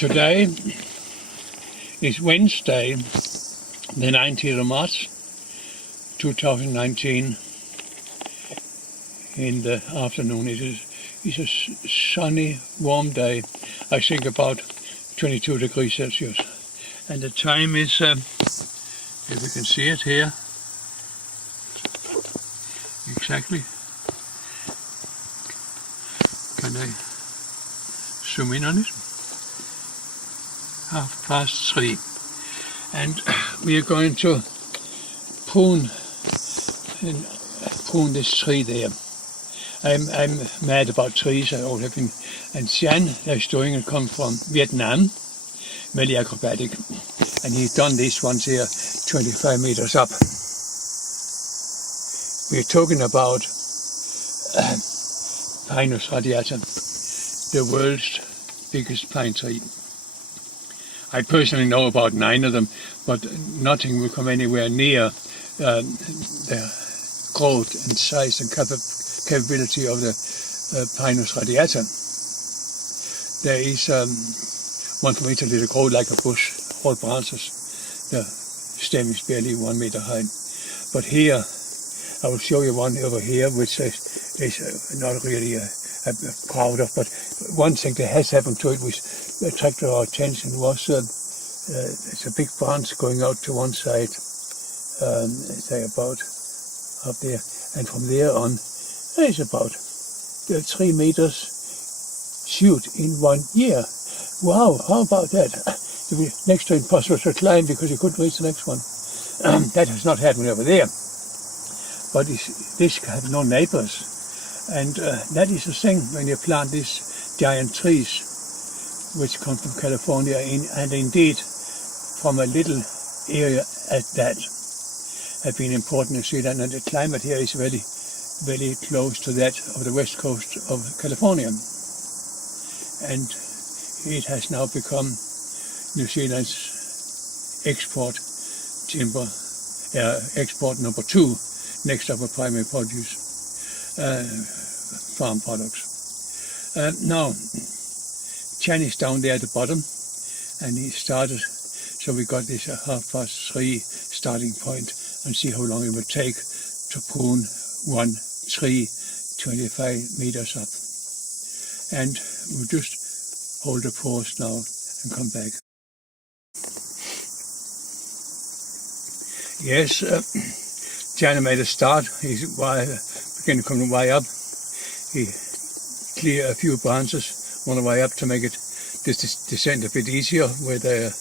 Today is Wednesday, the 19th of March 2019. In the afternoon, it's a sunny, warm day. I think about 22 degrees Celsius. And the time is, if you can see it here, exactly. Can I zoom in on it? 3:30. And we are going to prune this tree there. I'm mad about trees. I always have been. And Jan is doing it, come from Vietnam, very acrobatic, and he's done these ones here 25 meters up. We're talking about Pinus Radiata, the world's biggest pine tree. I personally know about 9 of them, but nothing will come anywhere near the growth and size and capability of the Pinus Radiata. There is one from Italy that grows like a bush, all branches. The stem is barely 1 meter high. But here, I will show you one over here, which is not really proud of, but one thing that has happened to it, which attracted our attention, was it's a big branch going out to one side, say about up there, and from there on, it's about 3 meters shoot in 1 year. Wow, how about that? It would be next to impossible to climb because you couldn't reach the next one. That has not happened over there. But this has no neighbors. And that is the thing when you plant these giant trees, which come from California, and indeed from a little area at that, have been important in Sweden. And the climate here is very, very close to that of the west coast of California. And it has now become New Zealand's export timber, export number 2, next up a primary produce, farm products. Now, Chan is down there at the bottom, and he started, so we got this 3:30 starting point, and see how long it would take to prune one tree 25 meters up. And we'll just hold a pause now and come back. Yes, Jan made a start. He's beginning to come way up. He cleared a few branches on the way up to make it this descent a bit easier, where they're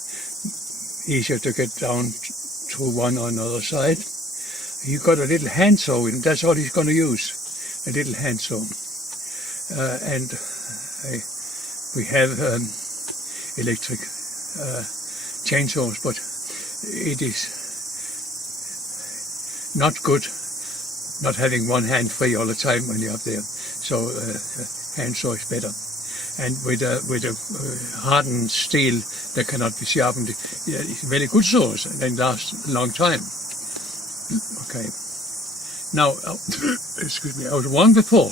easier to get down to one or another side. He got a little hand saw, and that's all he's going to use, a little hand saw. And we have electric chainsaws, but it is not good not having one hand free all the time when you're up there. So hand saw is better. And with a hardened steel that cannot be sharpened, it's very good saws and they last a long time. Okay. Now, excuse me, I was wrong before.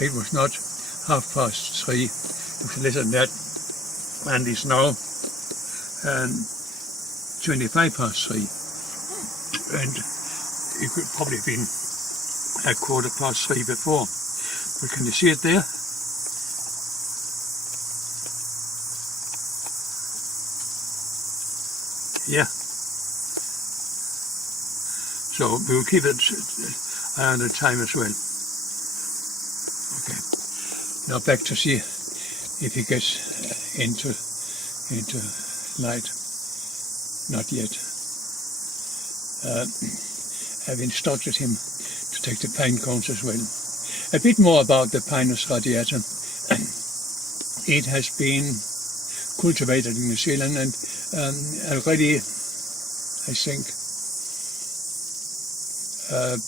It was not 3:30. It was less than that, and it's now 3:25. And it could probably have been 3:15 before. But can you see it there? Yeah. So we will keep it on the time as well. Okay. Now back to see if he gets into light. Not yet. I've instructed him to take the pine cones as well. A bit more about the Pinus Radiata. It has been cultivated in New Zealand, and already, I think,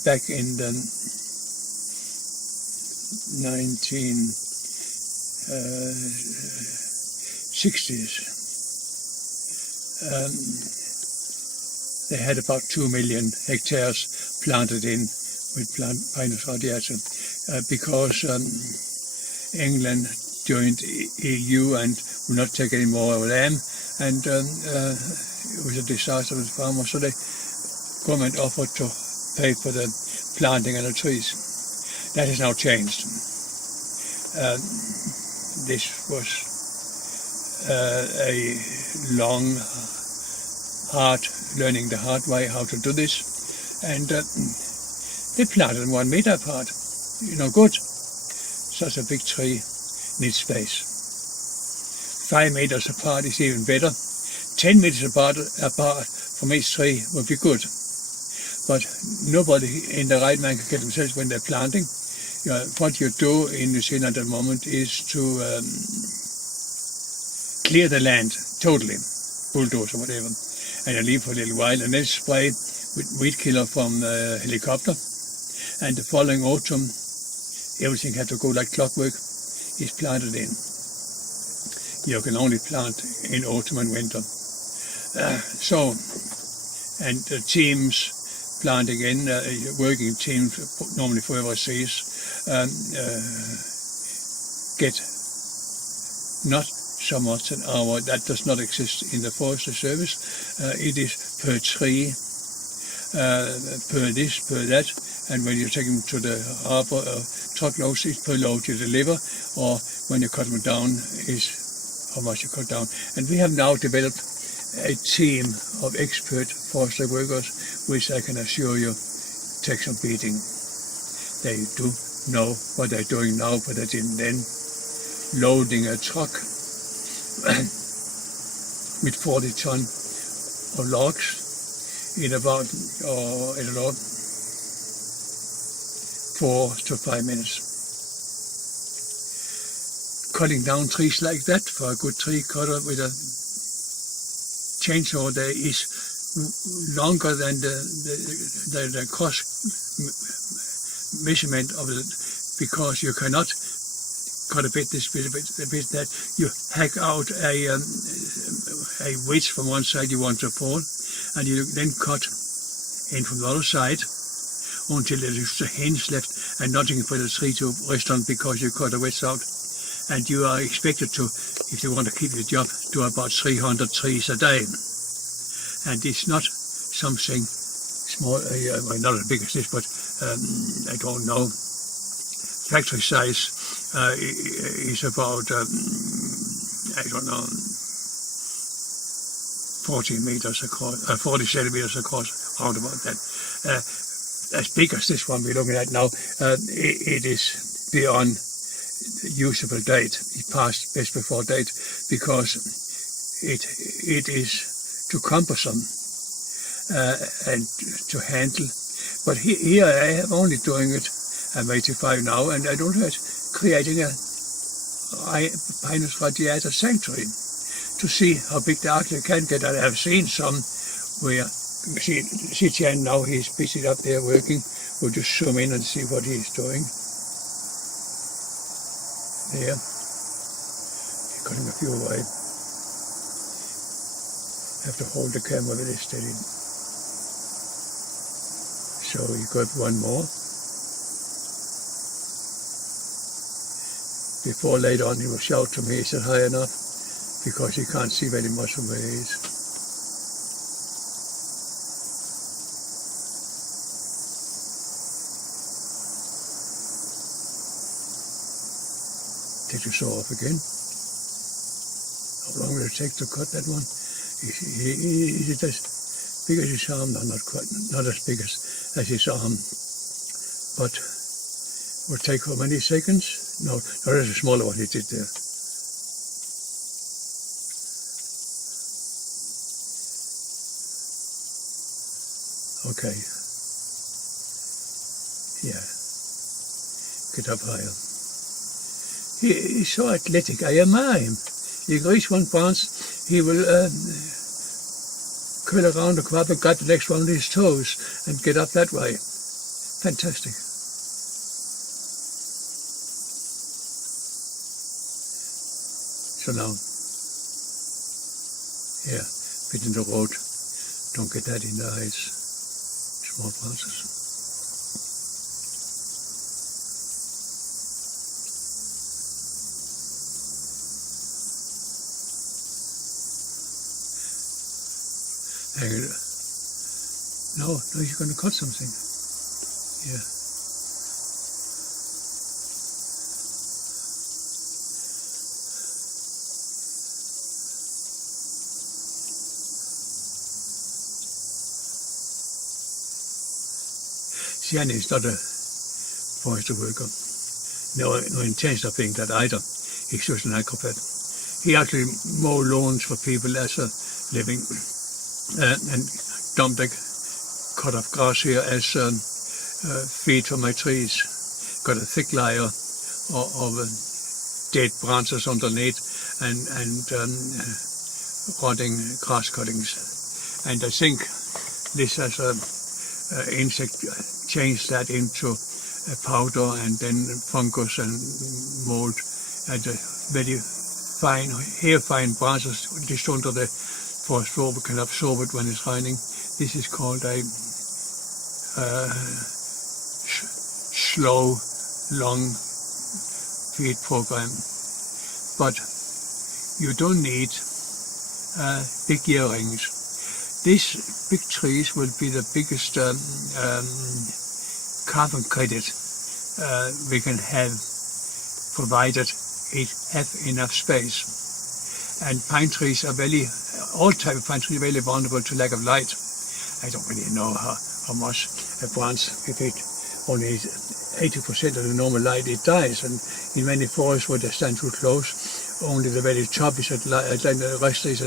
back in the 1960s, they had about 2 million hectares planted in with Pinus Radiata, because England joined EU and will not take any more of them, and it was a disaster for the farmers, so the government offered to pay for the planting of the trees. That has now changed. This was a long, hard, learning the hard way how to do this, and they planted them 1 meter apart. Good. Such a big tree needs space. 5 meters apart is even better. 10 meters apart from each tree would be good. But nobody in the right mind can get themselves when they're planting. What you do in New Zealand at the moment is to clear the land totally, bulldoze or whatever, and you leave for a little while, and then spray with weed killer from a helicopter. And the following autumn, everything had to go like clockwork, is planted in. You can only plant in autumn and winter. And the teams planting in, working teams, normally for overseas, get not so much an hour. That does not exist in the forestry service. It is per tree, per this, per that, and when you take them to the harbour, truckloads is per load you deliver, or when you cut them down is how much you cut down. And we have now developed a team of expert forestry workers, which I can assure you take some beating. They do know what they're doing now, but they didn't then. Loading a truck with 40 ton of logs in about, 4 to 5 minutes. Cutting down trees like that for a good tree cutter with a chainsaw there is longer than the cost measurement of it, because you cannot cut a bit this bit, a bit that. You hack out a wedge from one side you want to pull, and you then cut in from the other side until there is a hinge left and nothing for the tree to rest on, because you cut a wedge out. And you are expected to, if you want to keep your job, do about 300 trees a day. And it's not something small, well, not as big as this, but I don't know. Factory size is about, 40 meters across, 40 centimeters across, round about that. As big as this one we're looking at now, it is beyond usable date. It passed best before date, because it is too cumbersome and to handle. But here I am only doing it. I'm 85 now, and I don't know it, creating a Pinus Radiata sanctuary to see how big the arc can get. I have seen some where, see Jan now, he's busy up there working. We'll just zoom in and see what he's doing. There, cutting a few away. Have to hold the camera very steady. So you got one more. Before later on he will shout to me, is it high enough? Because he can't see very much from where he is. Take the saw off again. How long will it take to cut that one? Is it as big as his arm? No, not as big as his arm. But will take how many seconds? No, there's a smaller one he did there. Okay. Yeah. Get up higher. He's so athletic, I admire him. You can reach one branch, he will curl around the crop and grab the next one with his toes and get up that way. Fantastic. So now, here, bit in the road, don't get that in the eyes, small branches. Hang it. No, you're going to cut something. Yeah. Sian is not a forestry worker. No intention of being that either. He's just an acrobat. He actually mow lawns for people as a living and dump the cut off grass here as feed for my trees. Got a thick layer of dead branches underneath and rotting grass cuttings. And I think this has a insect change that into a powder and then fungus and mold and very fine, hair fine branches just under the forest floor. We can absorb it when it's raining. This is called a slow, long feed program. But you don't need big earrings. These big trees will be the biggest carbon credit we can have, provided it have enough space. And pine trees are all type of pine trees are very vulnerable to lack of light. I don't really know how much a branch, if it only 80% of the normal light, it dies. And in many forests where they stand too close, only the very top is at light, and the rest is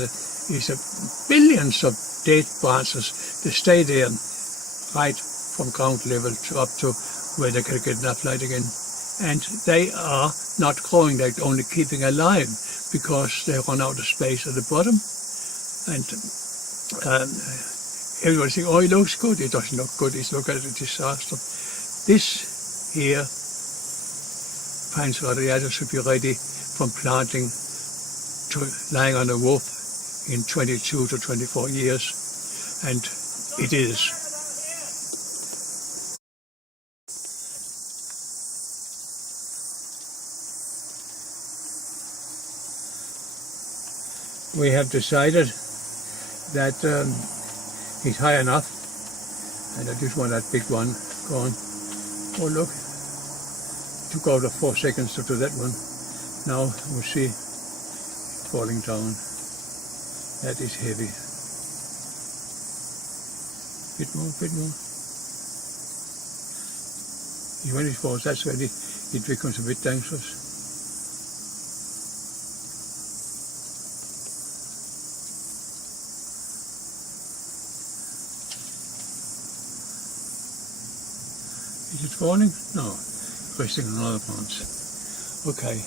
billions of dead branches that stay there right from ground level up to where they can get enough light again. And they are not growing, they're only keeping alive because they run out of space at the bottom. And everybody thinks, oh, it looks good. It doesn't look good. It's look at a disaster. This here, Pinus Radiata, should be ready from planting to lying on a roof in 22 to 24 years. And it is. We have decided that he's high enough, and I just want that big one going. Oh look, it took over 4 seconds to do that one. Now we'll see falling down. That is heavy. Bit more. When it falls, that's when it becomes a bit dangerous. Is it falling? No, resting on other branch. Okay.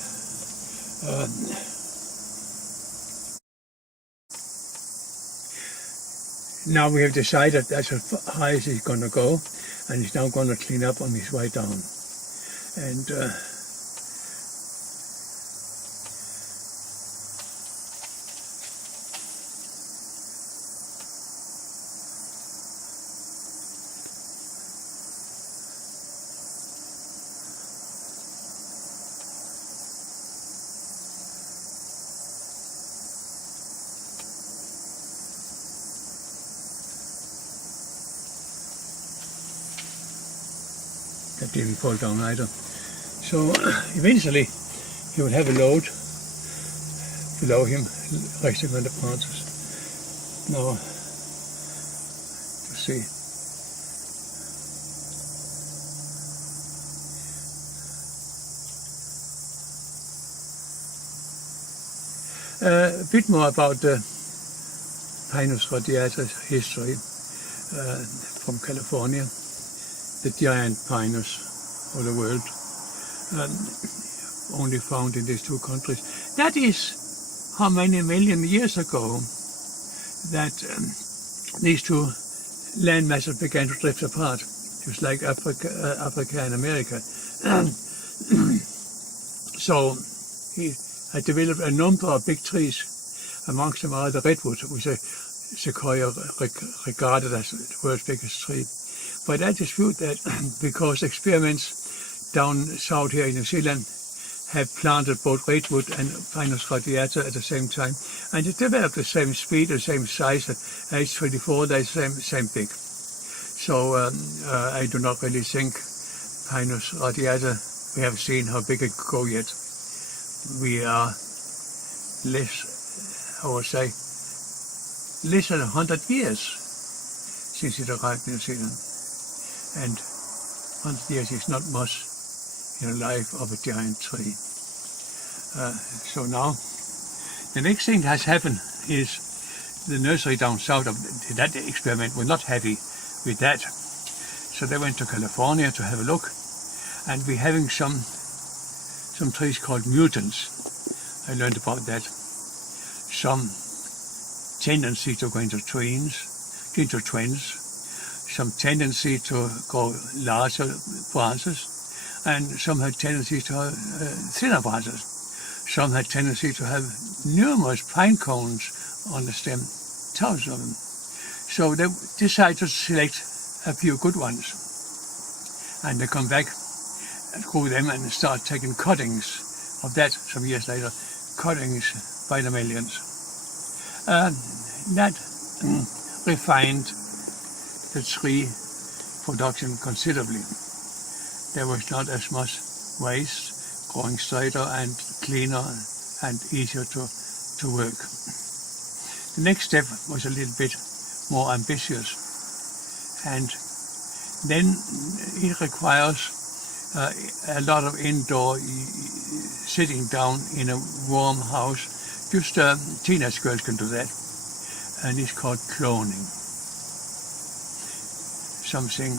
Now we have decided that's as high as he's going to go, and he's now going to clean up on his way down. And that didn't fall down either. So eventually he will have a load below him, resting on the branches. Now, to see. A bit more about the Pinus Radiata history from California. The giant pinus of the world, only found in these two countries. That is how many million years ago that these two land masses began to drift apart, just like Africa and America. So he had developed a number of big trees. Amongst them are the redwoods, which is a sequoia regarded as the world's biggest tree. But I dispute that because experiments down south here in New Zealand have planted both redwood and Pinus Radiata at the same time, and it developed the same speed, the same size. At age 24, they're same big. So I do not really think Pinus Radiata, we have seen how big it could go yet. We are less, I would say, less than 100 years since it arrived in New Zealand. And 100 years is not much in the life of a giant tree. So now, the next thing that has happened is the nursery down south of that experiment was not happy with that. So they went to California to have a look, and we're having some trees called mutants. I learned about that. Some tendency to go into twins, some tendency to grow larger branches, and some had tendency to have thinner branches. Some had tendency to have numerous pine cones on the stem, thousands of them. So they decided to select a few good ones. And they come back and grow them and start taking cuttings of that some years later, cuttings by the millions. That refined the tree production considerably. There was not as much waste, growing straighter and cleaner and easier to work. The next step was a little bit more ambitious, and then it requires a lot of indoor sitting down in a warm house. Just teenage girls can do that, and it's called cloning. Something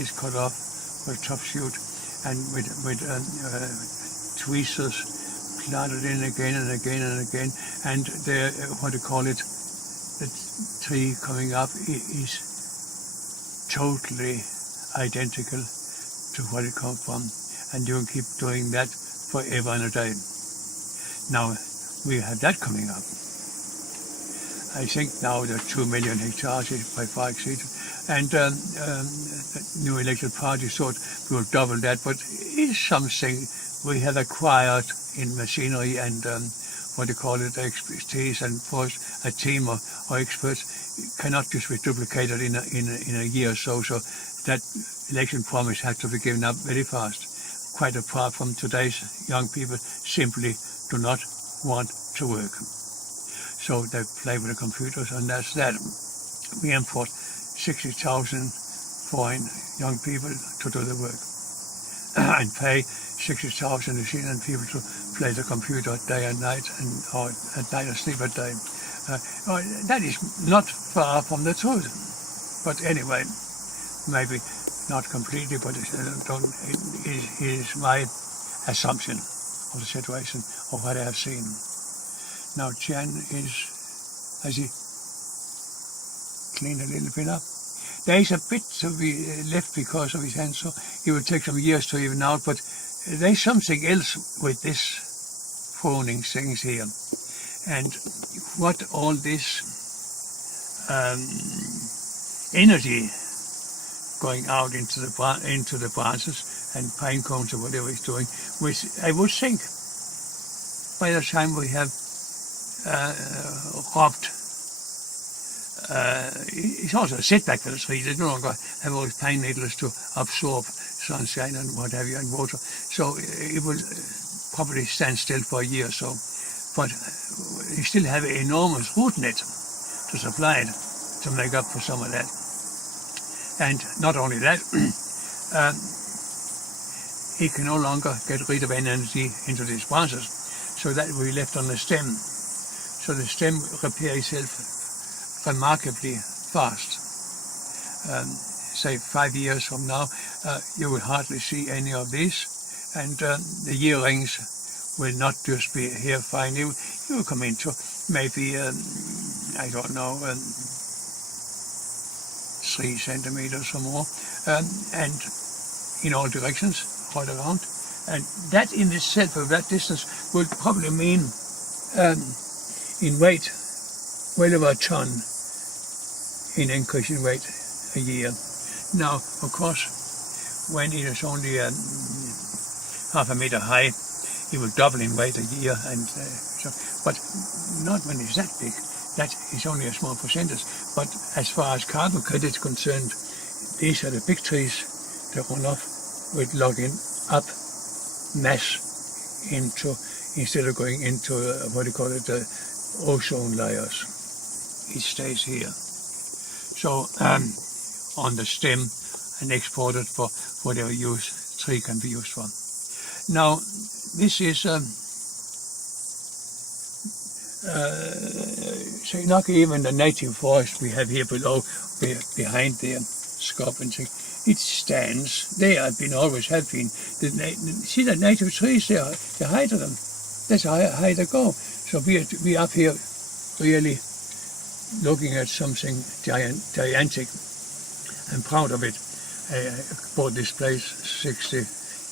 is cut off with a top shoot, and with tweezers planted in again and again and again, and the what do you call it, the tree coming up is totally identical to what it comes from, and you can keep doing that forever and a day. Now we have that coming up. I think now the 2 million hectares is by far exceeded, and the new elected party thought we will double that, but it's something we have acquired in machinery and what do you call it, expertise, and for a team of experts cannot just be duplicated in a year or so. So that election promise has to be given up very fast. Quite apart from today's young people simply do not want to work. So they play with the computers, and that's that. We import 60,000 foreign young people to do the work and pay 60,000 New Zealand people to play the computer day and night, or at night and sleep at day. That is not far from the truth. But anyway, maybe not completely, but it is my assumption of the situation of what I have seen. Now Jan has he cleaned a little bit up? There is a bit to be left because of his hand, so it will take some years to even out, but there's something else with this pruning things here. And what all this energy going out into the branches and pine cones or whatever it's doing, which I would think by the time we have robbed, it's also a setback for the trees. They no longer have all these pine needles to absorb sunshine and what have you, and water. So it will probably stand still for a year or so. But you still have an enormous root net to supply it, to make up for some of that. And not only that, it can no longer get rid of energy into these branches, so that will be left on the stem. So the stem repairs itself remarkably fast. Say 5 years from now, you will hardly see any of this, and the year rings will not just be here fine. You will come into maybe, I don't know, 3 centimeters or more, and in all directions, all around. And that in itself, of that distance, will probably mean in weight, well over a ton in increase in weight a year. Now, of course, when it is only half a meter high, he will double in weight a year, and but not when it's that big. That is only a small percentage. But as far as carbon credit is concerned, these are the big trees that run off with logging up mass into, instead of going into what do you call it, the ozone layers. It stays here. So on the stem and exported for whatever use tree can be used for. Now this is so not even the native forest we have here below, behind the scorpion tree. It stands. They have been, always have been. See the native trees there, the height of them. That's how high they go. So we up here really looking at something gigantic. I'm proud of it. I bought this place 60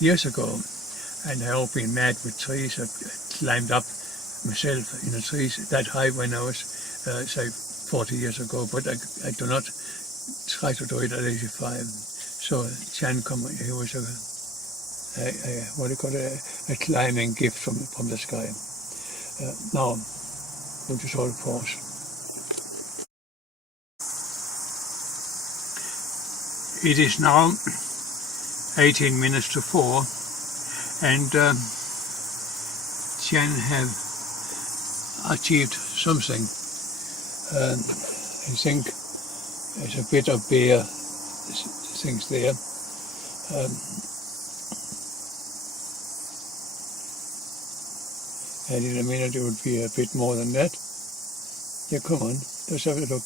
years ago, and I have been mad with trees. I climbed up myself in the trees that high when I was, say, 40 years ago, but I do not try to do it at 85. So Chan he was what do you call it, a climbing gift from the sky. Now, we'll just hold pause. It is now 18 minutes to 4, and Chen have achieved something. I think there's a bit of bare things there. And in a minute it would be a bit more than that. Yeah, come on, let's have a look.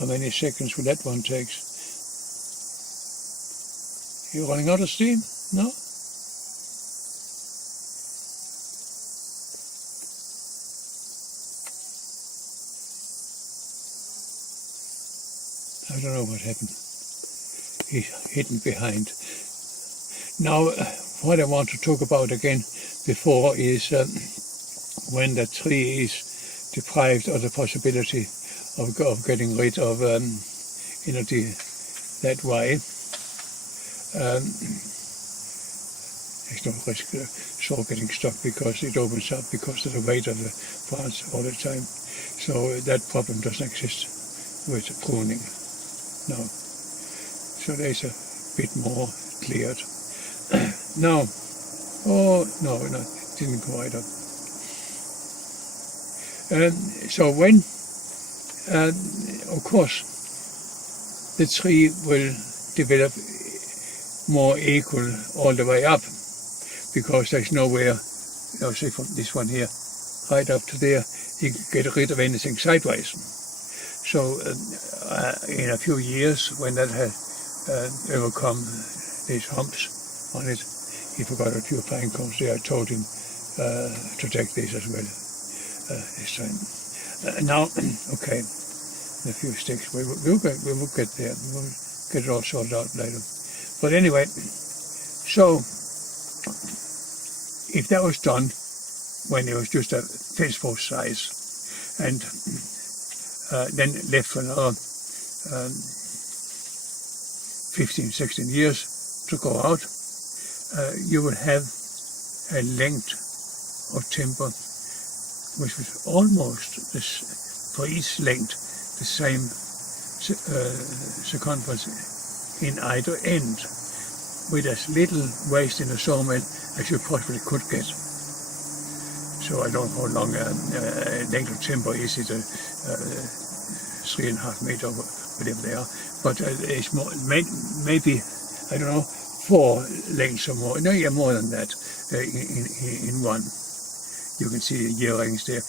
How many seconds will that one take? You running out of steam? No? I don't know what happened. He's hidden behind. Now, what I want to talk about again before is when the tree is deprived of the possibility of getting rid of that way. There's no risk of saw getting stuck because it opens up because of the weight of the plants all the time. So that problem doesn't exist with pruning. No. So there's a bit more cleared. Now, oh no, it didn't go right up. So when, of course, the tree will develop more equal all the way up, because there's nowhere, say from this one here, right up to there, you can get rid of anything sideways. So in a few years, when that has overcome these humps on it, he forgot a few pine cones there. I told him to take these as well this time. Now, okay, a few sticks. We'll get there. We'll get it all sorted out later. But anyway, so if that was done when it was just a fence post size, and then left for another 15, 16 years to go out, you would have a length of timber which was almost this, for each length, the same circumference in either end, with as little waste in the sawmill as you possibly could get. So I don't know how long a length of timber is. It 3.5 meters, whatever they are. But it's more, maybe, I don't know, 4 lengths or more. No, yeah, more than that in one. You can see the earrings there.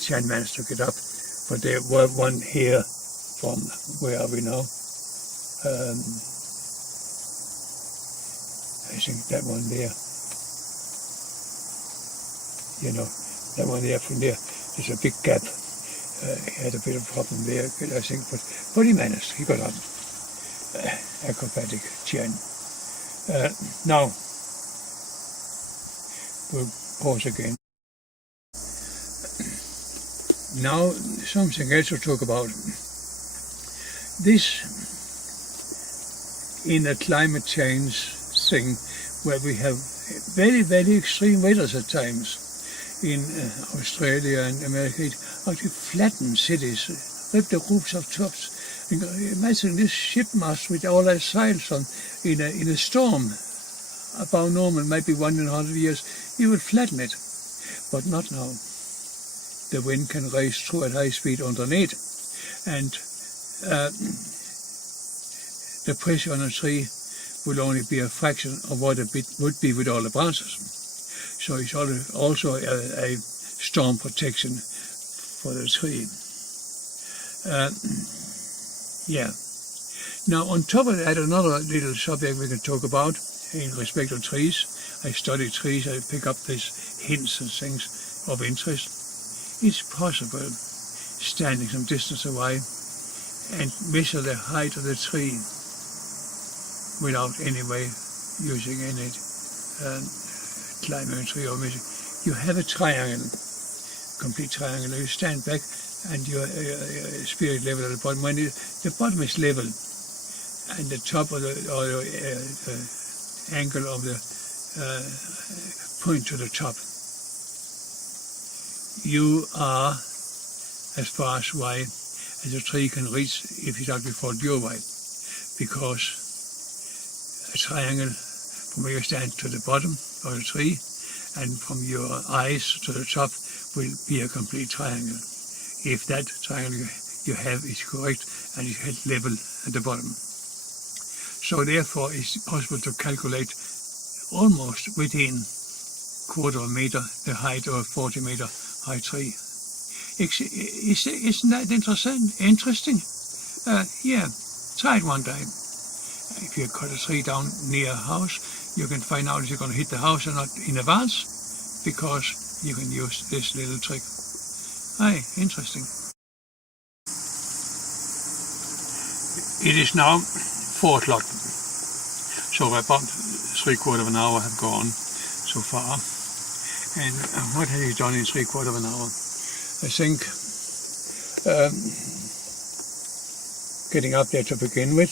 Chan managed to get up, but there were one here from, where are we now? I think that one there. You know, that one there, from there, there's a big gap. He had a bit of a problem there, I think, but he managed. He got up. Acrobatic Chen. Now, we'll pause again. Now, something else to talk about. This, in a climate change thing, where we have very, very extreme weather at times. In Australia and America, it actually flattens cities, rip the roofs of tops. Imagine this ship mast with all our sails on in a storm about normal, maybe 100 years, you will flatten it. But not now. The wind can race through at high speed underneath, and the pressure on a tree will only be a fraction of what it would be with all the branches. So it's also a storm protection for the tree. Yeah. Now on top of that, another little subject we can talk about in respect to trees. I study trees, I pick up these hints and things of interest. It's possible, standing some distance away, and measure the height of the tree without any way using any climbing a tree or measuring. You have a triangle, complete triangle. You stand back and your spirit level at the bottom. When the bottom is level and the top of the angle of the point to the top, you are as far away as a tree can reach if it actually falls your way, because a triangle from where you stand to the bottom of the tree and from your eyes to the top will be a complete triangle, if that triangle you have is correct and is held level at the bottom. So therefore it's possible to calculate almost within quarter of a meter the height of a 40-meter high tree. Isn't that interesting? Yeah, try it one time. If you cut a tree down near a house, you can find out if you're going to hit the house or not in advance, because you can use this little trick. Hey, interesting. It is now 4 o'clock, so about 3/4 of an hour have gone so far. And what have you done in 3/4 of an hour? I think getting up there to begin with,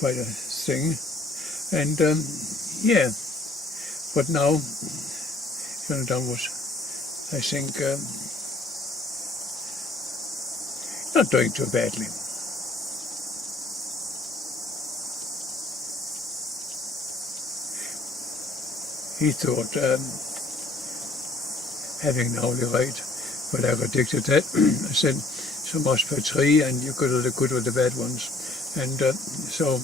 quite a thing. And yeah, but now Jonathan was, I think, not doing too badly. He thought, having now the rate, but I predicted that. I said, so much per tree, and you got the good or the bad ones. And so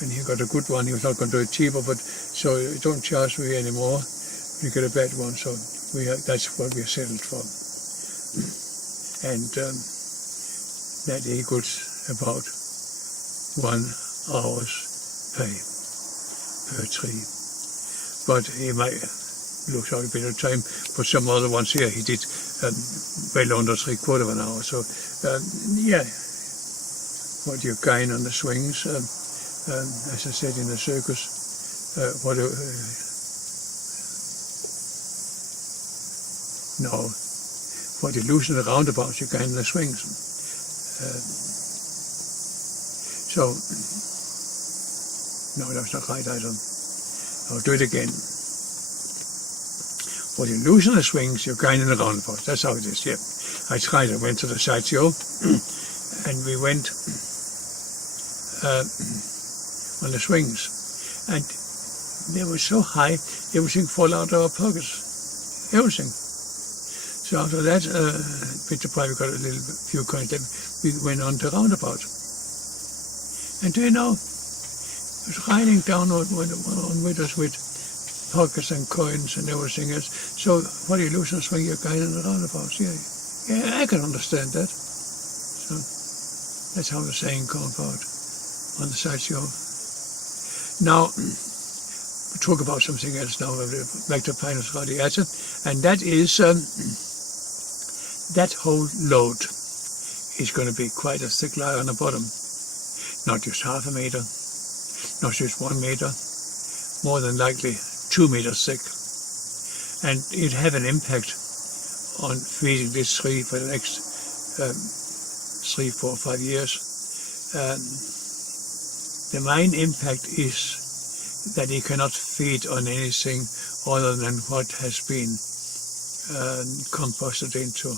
when he got a good one, he was not going to do it cheaper, but so don't charge me anymore when you get a bad one. So that's what we settled for. And that equals about 1 hour's pay per tree. But he might lose out a bit of time, but some other ones here he did well under 3/4 of an hour. So yeah, what you gain on the swings, as I said in the circus, what you lose in the roundabouts, you gain in the swings. So no, that's not right either. I'll do it again. What you lose in the swings, you gain in the roundabouts. That's how it is, yeah. I tried, I went to the sideshow, and we went on the swings, and they were so high, everything fell out of our pockets. Everything. So after that, Peter probably got a few coins, we went on to roundabout. And do you know, I was riding down on with us with pockets and coins and everything else. So what do you lose in a swing, you're going in the roundabouts? Yeah, I can understand that. So that's how the saying comes about on the sideshow. Now, we talk about something else now, back to Pinus Radiata, and that is that whole load is going to be quite a thick layer on the bottom. Not just half a meter, not just 1 meter, more than likely 2 meters thick. And it have an impact on feeding this tree for the next 3, 4, 5 years. The main impact is that he cannot feed on anything other than what has been composted into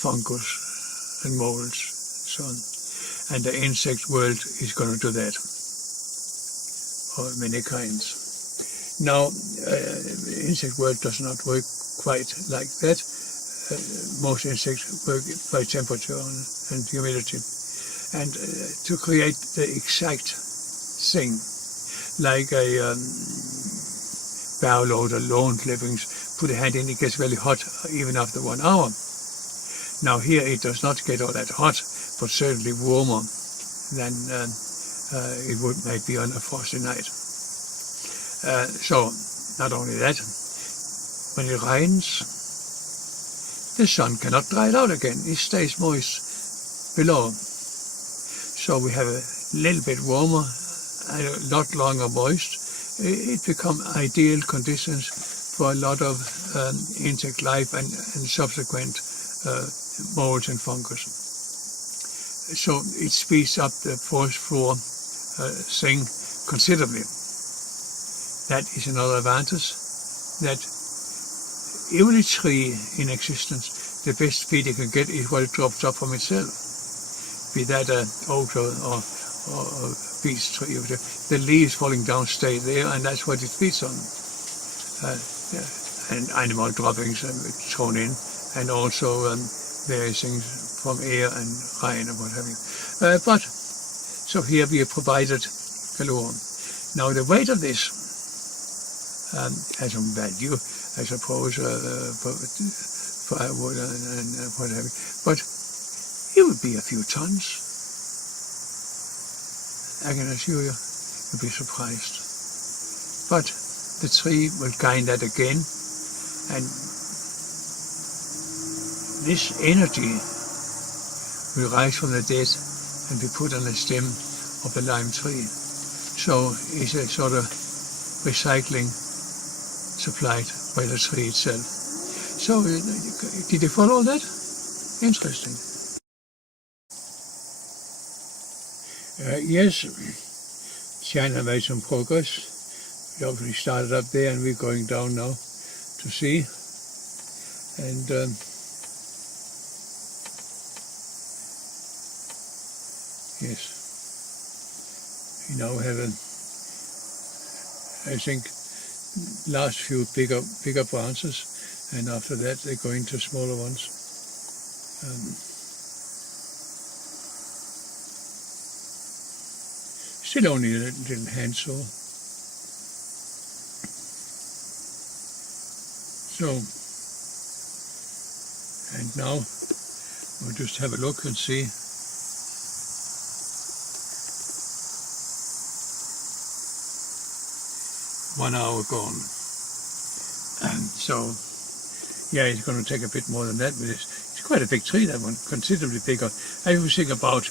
fungus and molds, so on. And the insect world is going to do that, of many kinds. Now, insect world does not work quite like that. Most insects work by temperature and humidity. And to create the exact thing, like a barrel loader, lawn clippings, put a hand in, it gets very hot even after 1 hour. Now here it does not get all that hot, but certainly warmer than it might be on a frosty night. So, not only that, when it rains, the sun cannot dry it out again. It stays moist below. So we have a little bit warmer and a lot longer moist. It becomes ideal conditions for a lot of insect life and subsequent molds and fungus. So it speeds up the forest floor thing considerably. That is another advantage, that every tree in existence, the best feed it can get is what it drops up from itself. Be that an oak or a beech tree. The leaves falling down stay there, and that's what it feeds on. And animal droppings thrown in, and also various things from air and rain and what have you. But so here we have provided calorium. Now the weight of this has some value, I suppose, for firewood and what have you. But it would be a few tons. I can assure you, you'll be surprised. But the tree will gain that again, and this energy will rise from the dead and be put on the stem of the lime tree. So it's a sort of recycling supplied by the tree itself. So did you follow that? Interesting. Yes, China made some progress. We obviously started up there and we're going down now to see. And yes, we now have I think, last few bigger branches, and after that they go into smaller ones. Still only a little handsaw. So, and now we'll just have a look and see. One hour gone. So, yeah, it's going to take a bit more than that, but it's quite a big tree, that one, considerably bigger. I was thinking about,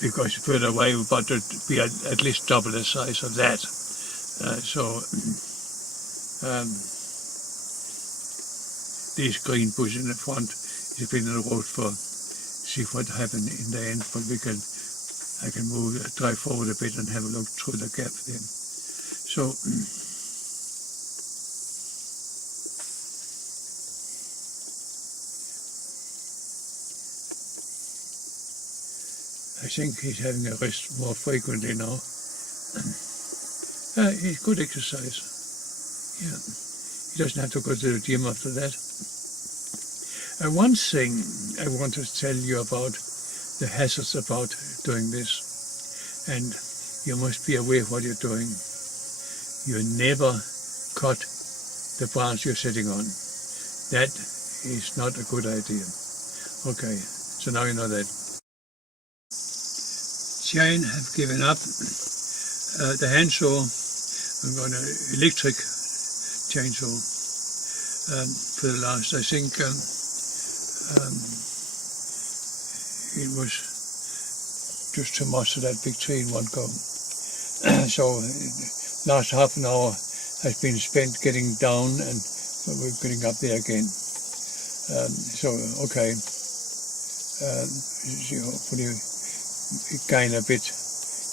because further away, but it would be at least double the size of that. This green bush in the front has been in the road for, see what happened in the end, but I can drive forward a bit and have a look through the gap there. So, I think he's having a rest more frequently now. It's good exercise. Yeah, he doesn't have to go to the gym after that. One thing I want to tell you about the hazards about doing this, and you must be aware of what you're doing. You never cut the branch you're sitting on. That is not a good idea. Okay, so now you know that. Chain have given up. The handsaw, I'm going to electric chainsaw for the last, I think, it was just too much of that big tree in one go. So last half an hour has been spent getting down, and we're getting up there again. So okay, hopefully gain a bit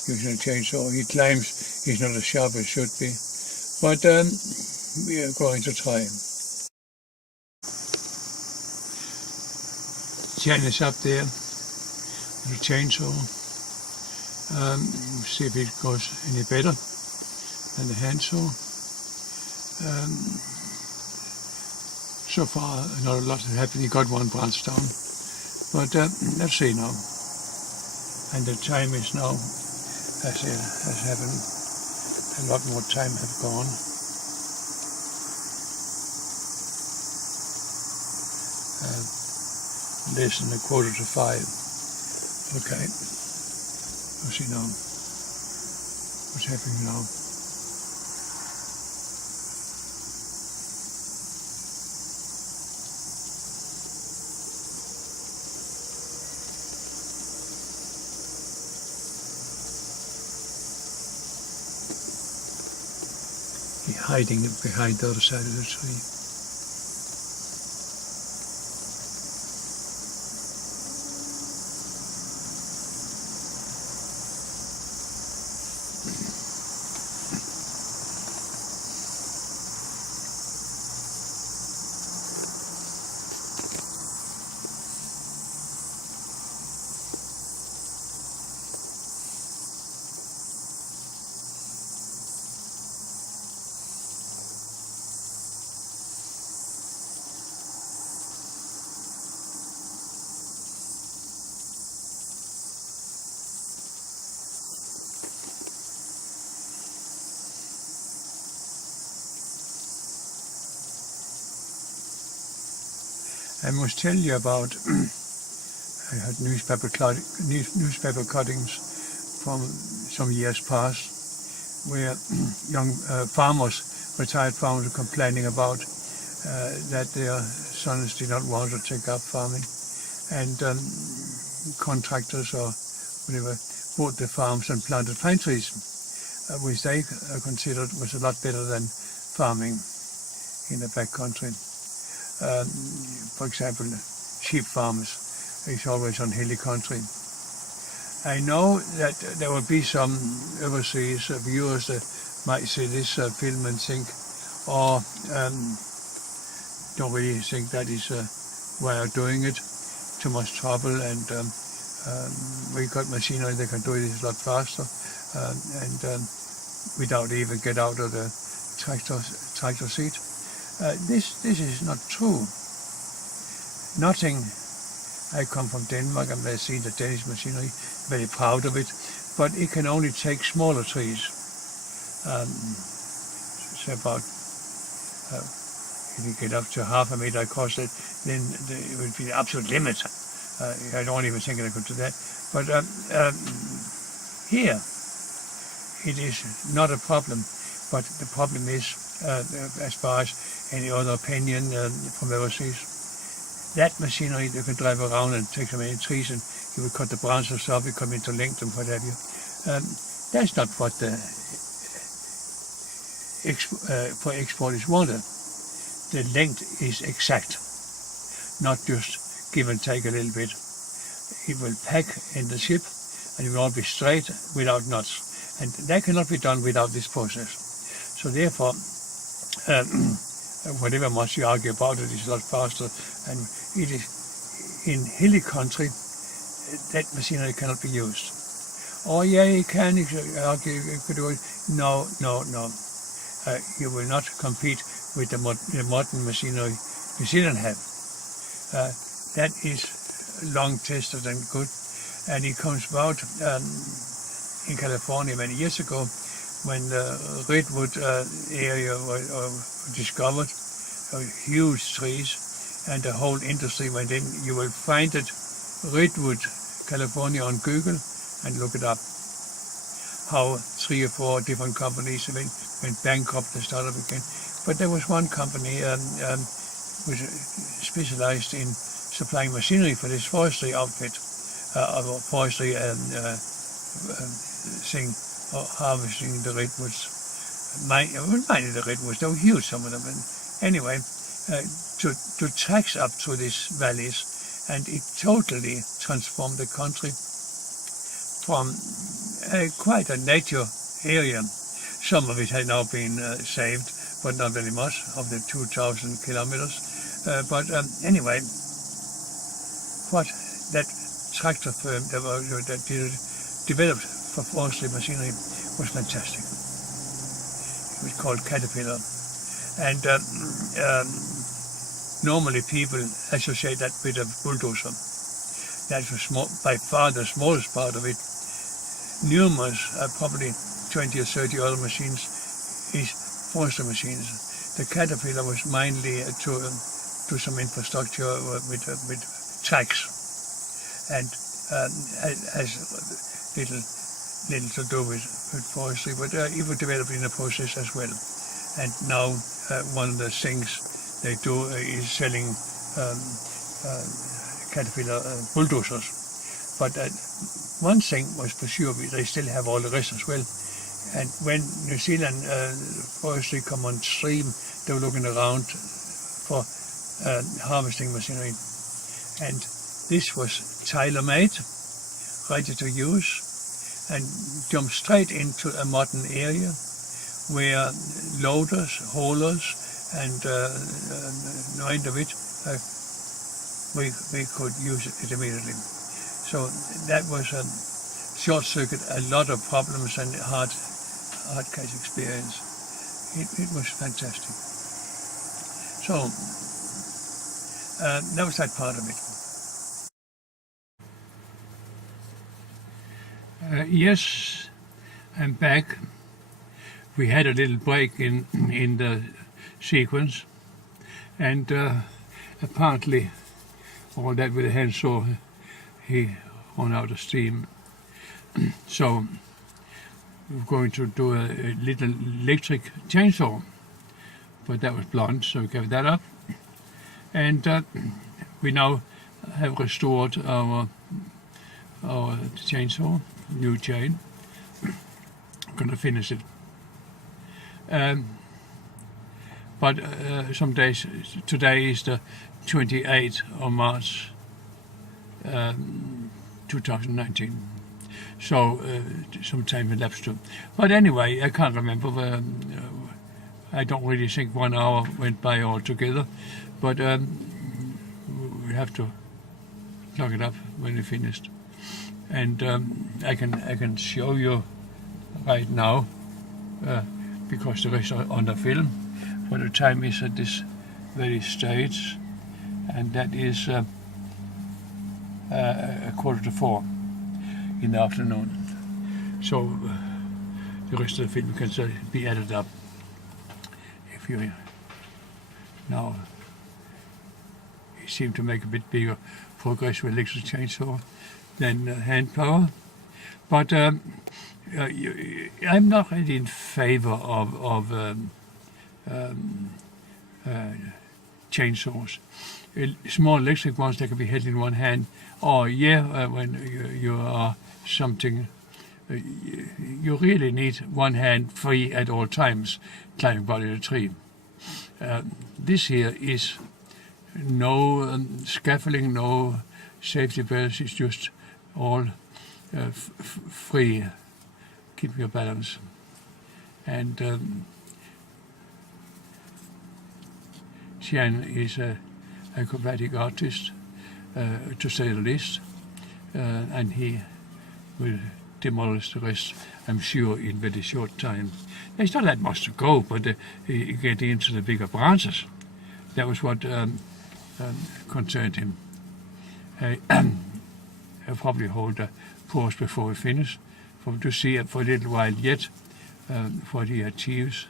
using a chainsaw. He claims he's not as sharp as should be, but we are going to try. Jan is up there with a chainsaw. See if it goes any better than the handsaw. So far, not a lot has happened. He got one branch down, but let's see now. And the time is now, as happened, a lot more time have gone. Less than 4:45. Okay, let's see now. What's happening now? He's hiding behind the other side of the tree. I must tell you about, I had newspaper cuttings from some years past, where young farmers, retired farmers, were complaining about that their sons did not want to take up farming, and contractors or whatever bought the farms and planted pine trees, which they considered was a lot better than farming in the back country. For example, sheep farms is always on hilly country. I know that there will be some overseas viewers that might see this film and think, or don't really think that is a way of doing it. Too much trouble, and we got machinery that can do it a lot faster, and without even get out of the tractor seat. This is not true. Nothing. I come from Denmark and I see the Danish machinery, very proud of it, but it can only take smaller trees. It's about, if you get up to half a meter across it, then it would be the absolute limit. I don't even think I could do that. But here, it is not a problem, but the problem is, as far as any other opinion from overseas, that machinery you can drive around and take so many trees and you will cut the branches off, you come into length and what have you. That's not what the for export is wanted. The length is exact, not just give and take a little bit. It will pack in the ship and it will all be straight without knots. And that cannot be done without this process. So therefore, whatever much you argue about it, is a lot faster, and it is in hilly country that machinery cannot be used. Oh yeah, you can argue, you could do it. No. You will not compete with the modern machinery New Zealand have. That is long tested and good, and it comes about in California many years ago, when the redwood area was discovered, huge trees, and the whole industry went in. You will find it, Redwood, California, on Google, and look it up. How 3 or 4 different companies went bankrupt and started up again. But there was one company which specialized in supplying machinery for this forestry outfit, forestry thing, harvesting the redwoods. Mining the redwoods, they were huge, some of them. And anyway, to tracks up through these valleys, and it totally transformed the country from quite a nature area. Some of it has now been saved, but not very much of the 2,000 kilometers. But anyway, what that tractor firm that developed for forestry machinery was fantastic. It was called Caterpillar, and normally people associate that with a bulldozer. That was by far the smallest part of it. Numerous, probably 20 or 30 other machines, is forestry machines. The Caterpillar was mainly to some infrastructure with tracks, and has little to do with forestry, but it was developed in the process as well. And now one of the things they do is selling Caterpillar bulldozers. But one thing was for sure, they still have all the rest as well. And when New Zealand forestry come on stream, they were looking around for harvesting machinery. And this was tailor-made, ready to use, and jumped straight into a modern area where loaders, haulers, and no end of it, we could use it immediately. So that was a short-circuit, a lot of problems and hard case experience. It was fantastic. So that was that part of it. Yes, I'm back. We had a little break in the sequence, and apparently all that with the handsaw, he ran out of steam. So we're going to do a little electric chainsaw, but that was blunt, so we gave that up. And we now have restored our chainsaw, new chain. I'm going to finish it. But some days, today is the 28th of March 2019. So some time elapsed too. But anyway, I can't remember. I don't really think 1 hour went by altogether. But we have to plug it up when we finished. And I can show you right now, because the rest are on the film. For the time is at this very stage, and that is 3:45 in the afternoon. So the rest of the film can be added up. If you now seem to make a bit bigger progress with electric chainsaw than hand power, but I'm not really in favor of chainsaws. Small electric ones that can be held in one hand, or when you are something, you really need one hand free at all times climbing by the tree. This here is no scaffolding, no safety belts, it's just all free, keep your balance. And Xian is an acrobatic artist, to say the least, and he will demolish the rest, I'm sure, in very short time. There's not that much to go, but getting into the bigger branches, that was what concerned him. I'll probably hold a pause before we finish, to see for a little while yet what he achieves.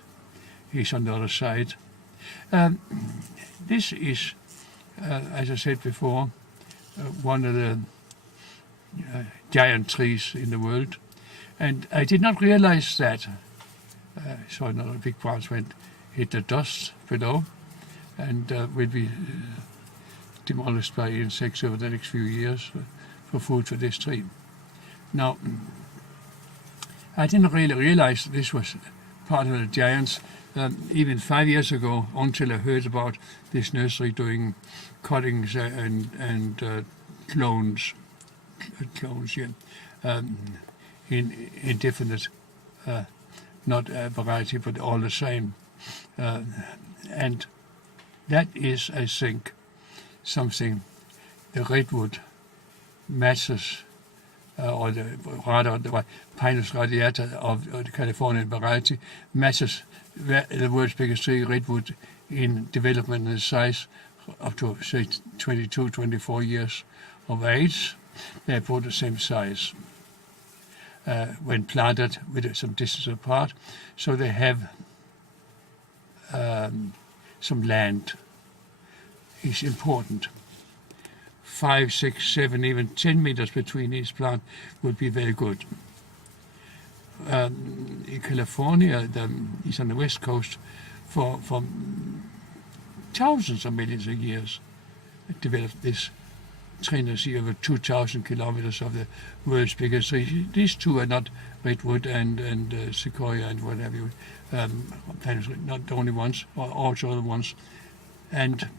He's on the other side. This is, as I said before, one of the giant trees in the world, and I did not realize that. So another big branch hit the dust below, and will be demolished by insects over the next few years for food for this tree. Now, I didn't really realize this was part of the giants. Even 5 years ago, until I heard about this nursery doing cuttings and clones, in indefinite, not a variety, but all the same. And that is, I think, something the redwood matches, or rather the Pinus Radiata of the Californian variety matches the world's biggest tree, redwood, in development and size up to, say, 22, 24 years of age. They're both the same size when planted with some distance apart. So they have some land is important. 5, 6, 7, even 10 meters between each plant would be very good. In California, it's on the west coast, for thousands of millions of years, developed this tree over 2,000 kilometers of the world's biggest tree. These two are not redwood and sequoia and whatever, not the only ones, or also the ones. And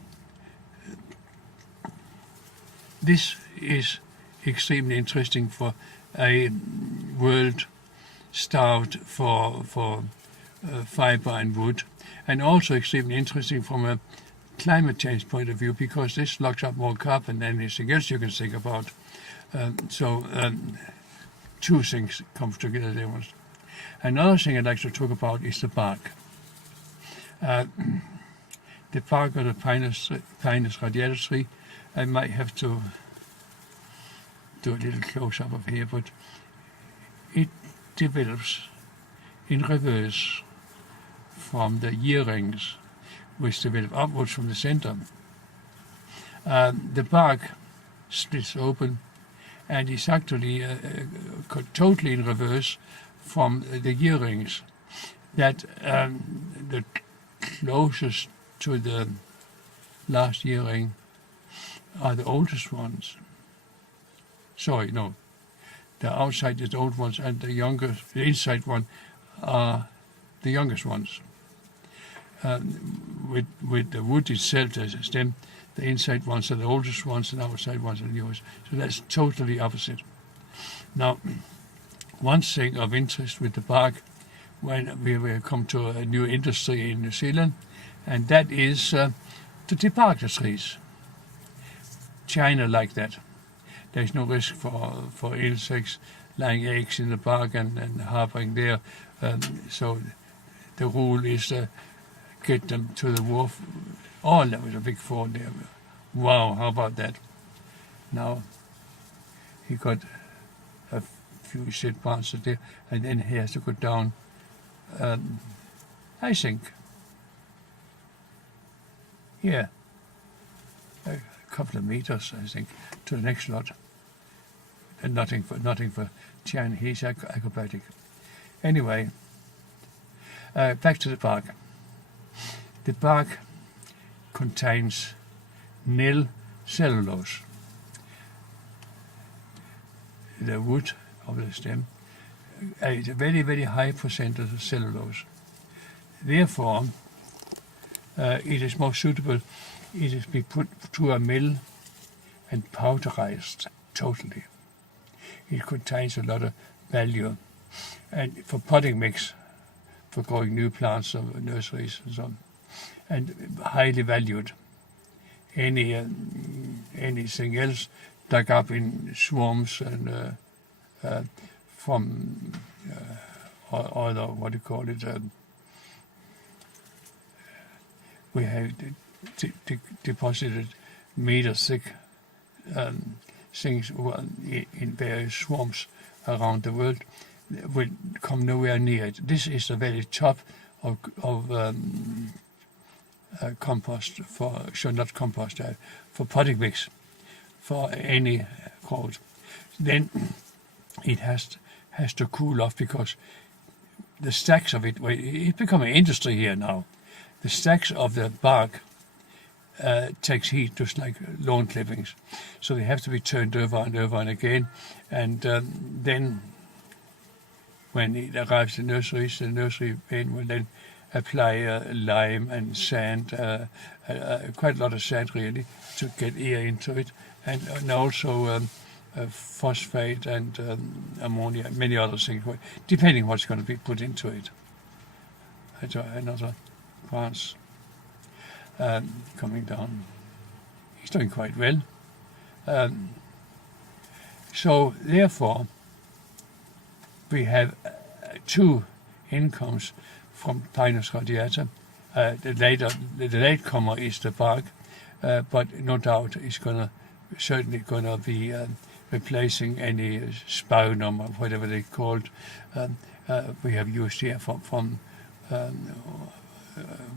this is extremely interesting for a world starved for fiber and wood, and also extremely interesting from a climate change point of view, because this locks up more carbon than anything else you can think about. Two things come together there. Another thing I'd like to talk about is the bark. The bark of the Pinus Radiata tree, I might have to do a little close-up of here, but it develops in reverse from the ear rings, which develop upwards from the center. The bark splits open and is actually totally in reverse from the ear rings. That the closest to the last ear ring are the oldest ones. Sorry, no. The outside is the old ones, and the inside one are the youngest ones. With the wood itself as a stem, the inside ones are the oldest ones, and the outside ones are the newest. So that's totally opposite. Now, one thing of interest with the bark, when we come to a new industry in New Zealand, and that is to debark the trees. China like that. There's no risk for insects laying eggs in the bark and harboring there. So the rule is get them to the wharf. Oh, that was a big fall there. Wow, how about that? Now, he got a few shit branches there, and then he has to go down, I think, yeah, a couple of meters, I think, to the next lot. And nothing for Chan, he's acrobatic. Anyway, back to the bark. The bark contains nil cellulose. The wood of the stem is a very, very high percentage of cellulose. Therefore, it is more suitable. It is be put to a mill and powderized totally. It contains a lot of value, and for potting mix, for growing new plants of nurseries and so on, and highly valued. Anything else dug up in swarms and from other, what do you call it? We have deposited meter thick things in various swarms around the world, will come nowhere near it. This is the very top of compost for potting mix for any growth. Then it has to cool off, because the stacks of it, it's become an industry here now. The stacks of the bark takes heat just like lawn clippings, so they have to be turned over and over and again, and then when it arrives in nurseries, the nursery man will then apply lime and sand, quite a lot of sand really, to get air into it, and also phosphate and ammonia, many other things, depending what's going to be put into it. Another branch coming down. He's doing quite well. So therefore, we have two incomes from Pinus Radiata. The latecomer is the bark, but no doubt it's certainly gonna be replacing any sphagnum or whatever they called. We have used here from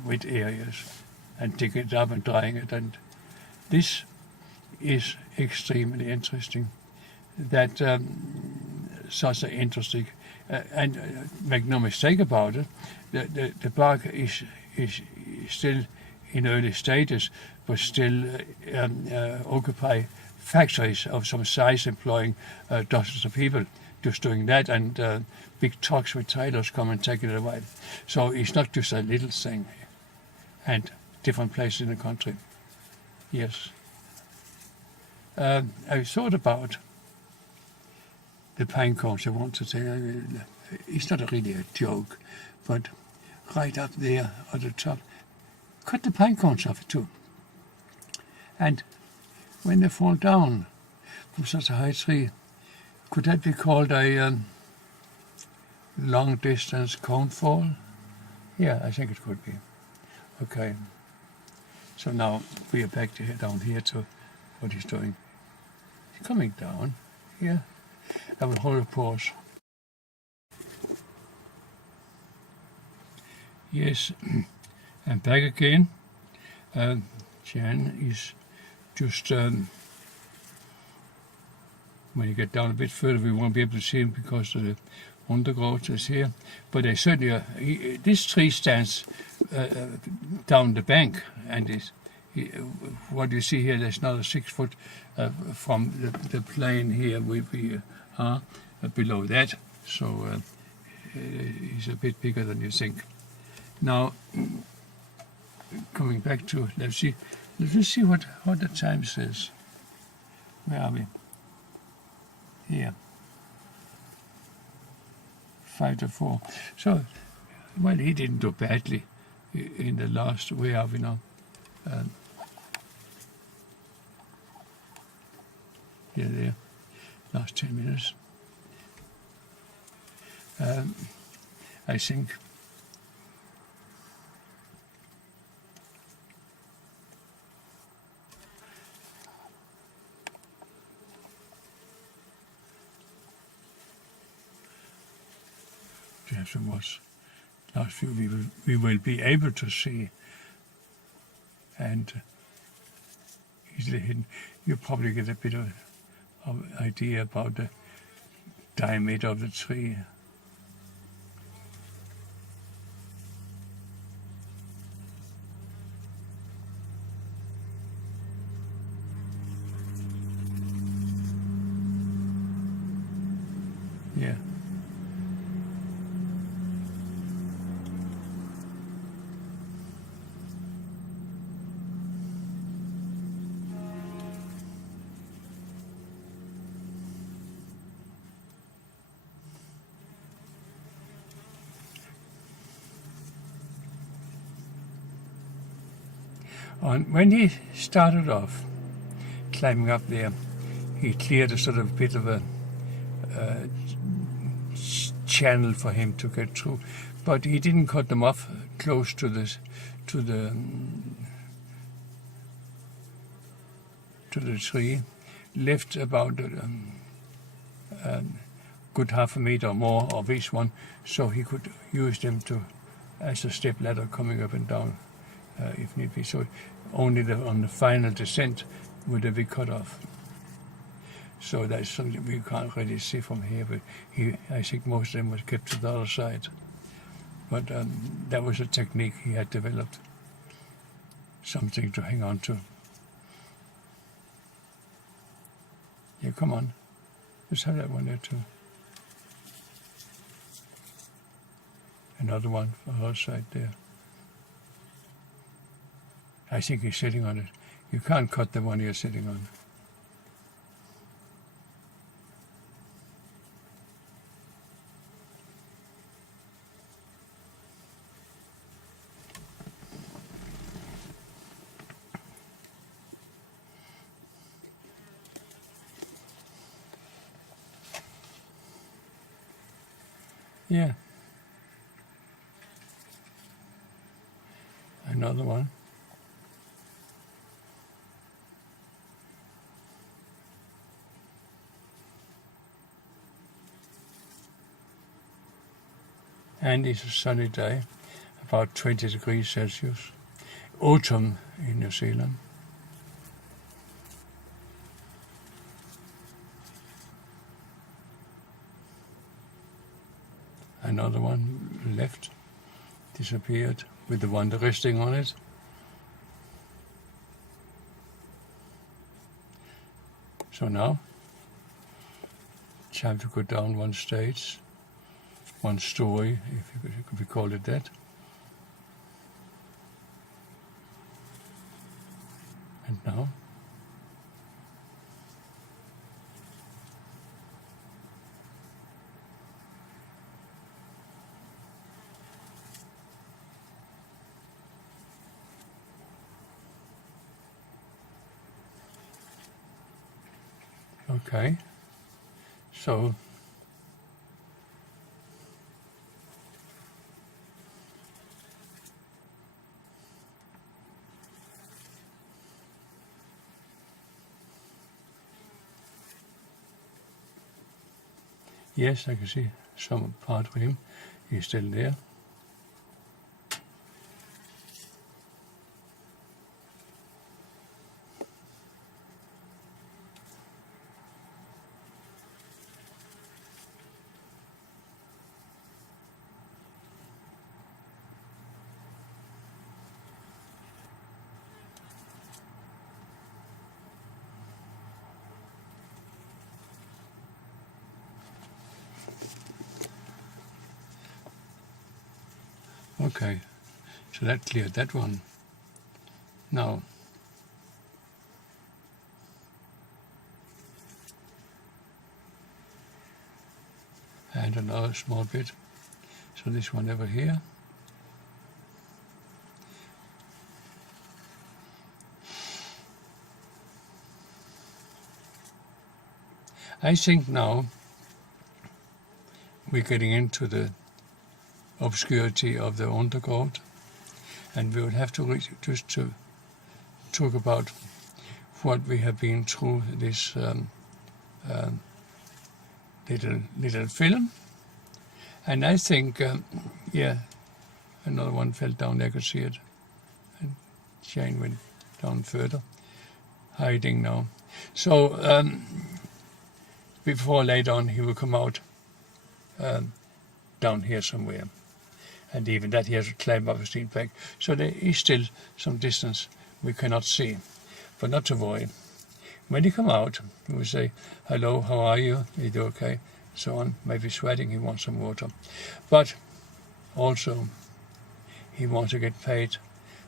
wet areas, and digging it up and drying it. And this is extremely interesting. That such an interesting, and make no mistake about it, the bark is still in early stages, but still occupy factories of some size, employing dozens of people just doing that, and big trucks with trailers come and take it away. So it's not just a little thing, and different places in the country. Yes. I thought about the pine cones. I want to say, it's not really a joke, but right up there at the top, cut the pine cones off too. And when they fall down from such a high tree, could that be called a long distance cone fall? Yeah, I think it could be. Okay. So now we are back down here to what he's doing. He's coming down. Yeah. I will hold a pause. Yes, I'm back again. Jan is just, when you get down a bit further, we won't be able to see him because of the undergrowth is here. But I certainly, this tree stands down the bank, and what you see here, there's another 6 foot from the plane here. We are below that, so he's a bit bigger than you think. Now, coming back to, let's just see what the time says. Where are we? Here. 5 to 4. So, well, he didn't do badly in the last, where are we now? Here, there, last 10 minutes. I think perhaps it was last few we will be able to see, and easily hidden. You probably get a bit of idea about the diameter of the tree. Yeah. When he started off climbing up there, he cleared a sort of bit of a channel for him to get through, but he didn't cut them off close to the tree. Left about a good half a meter or more of each one, so he could use them as a step ladder coming up and down if need be. So only on the final descent would they be cut off. So that's something we can't really see from here, but I think most of them were kept to the other side. But that was a technique he had developed, something to hang on to. Yeah, come on. Let's have that one there too. Another one on the other side there. I think he's sitting on it. You can't cut the one you're sitting on. Yeah. Another one. And it's a sunny day, about 20 degrees Celsius. Autumn in New Zealand. Another one left, disappeared, with the one resting on it. So now, time to go down one stage, one story, if you could call it that. And now, okay, so yes, I can see some part of him. He's still there. Okay, so that cleared that one. Now, and another small bit. So this one over here. I think now we're getting into the obscurity of the undergrowth, and we will have to just to talk about what we have been through this little film. And I think, yeah, another one fell down there, I could see it, and Shane went down further, hiding now. So before later on he will come out down here somewhere. And even that he has to climb up a steep bank. So there is still some distance we cannot see. But not to worry. When he come out, he will say, hello, how are you? Are you okay? So on. Maybe sweating, he wants some water. But also, he wants to get paid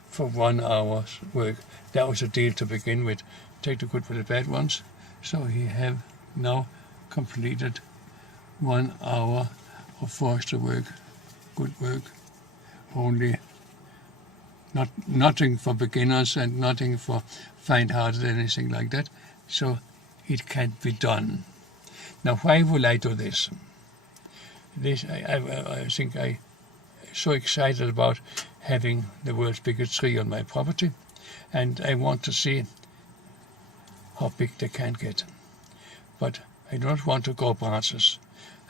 for 1 hour's work. That was a deal to begin with. Take the good with the bad ones. So he have now completed 1 hour of forester work. Good work, only nothing for beginners and nothing for faint-hearted, anything like that. So it can be done. Now, why will I do this? I think I'm so excited about having the world's biggest tree on my property, and I want to see how big they can get. But I don't want to grow branches.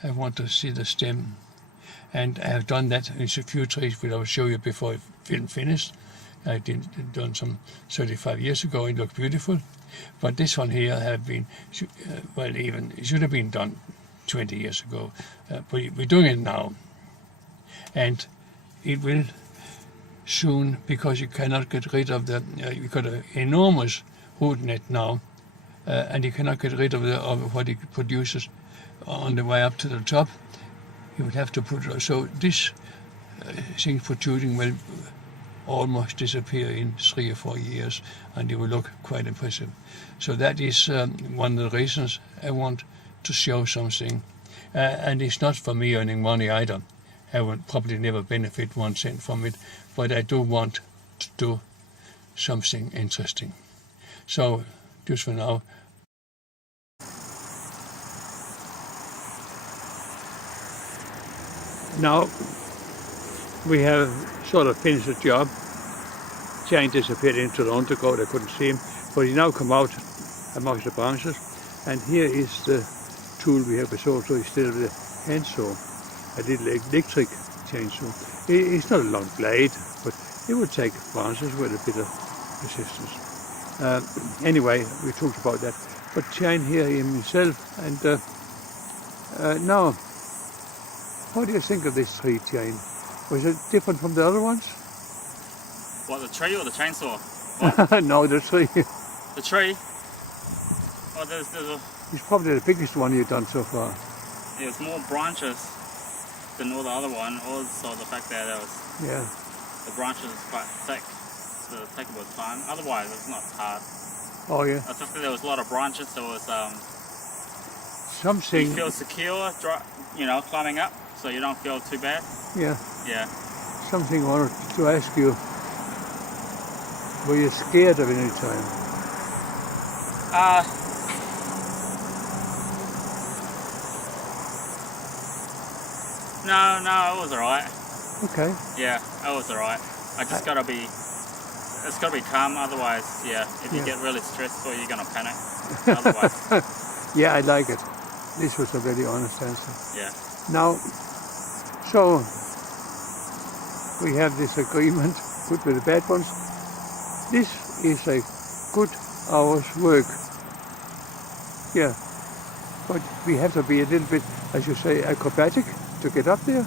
I want to see the stem. And I have done that in a few trees, which I will show you before the film finished. I done some 35 years ago. It looked beautiful. But this one here have been, well, even it should have been done 20 years ago. But we're doing it now. And it will soon, because you cannot get rid of the, you've got an enormous root net now, and you cannot get rid of what it produces on the way up to the top. You would have to put, so this thing protruding will almost disappear in 3 or 4 years, and it will look quite impressive. So that is one of the reasons I want to show something. And it's not for me earning money either. I will probably never benefit 1 cent from it, but I do want to do something interesting. So just for now, Now we have sort of finished the job. Giant disappeared into the undergrowth, I couldn't see him, but he now come out amongst the branches, and here is the tool we have resolved, so instead of the handsaw, a little electric chainsaw. It's not a long blade, but it would take branches with a bit of resistance. Anyway, we talked about that. But Giant here himself, and now, what do you think of this tree, Giant? Was it different from the other ones? What, the tree or the chainsaw? No, the tree. The tree? Oh, there's a... It's probably the biggest one you've done so far. There's more branches than all the other one. Also the fact that there was, the branches is quite thick, so it'll take a bit of time. Otherwise, it's not hard. Oh yeah. I think there was a lot of branches. There was something. You feel secure, climbing up, so you don't feel too bad. Yeah. Yeah. Something I wanted to ask you. Were you scared of any time? No, it was alright. Okay. Yeah, it was alright. I just gotta be, it's gotta be calm, otherwise, if you get really stressful, you're gonna panic. Otherwise. Yeah, I like it. This was a very honest answer. Yeah. Now, so, we have this agreement, good with the bad ones. This is a good hour's work. Yeah. But we have to be a little bit, as you say, acrobatic to get up there.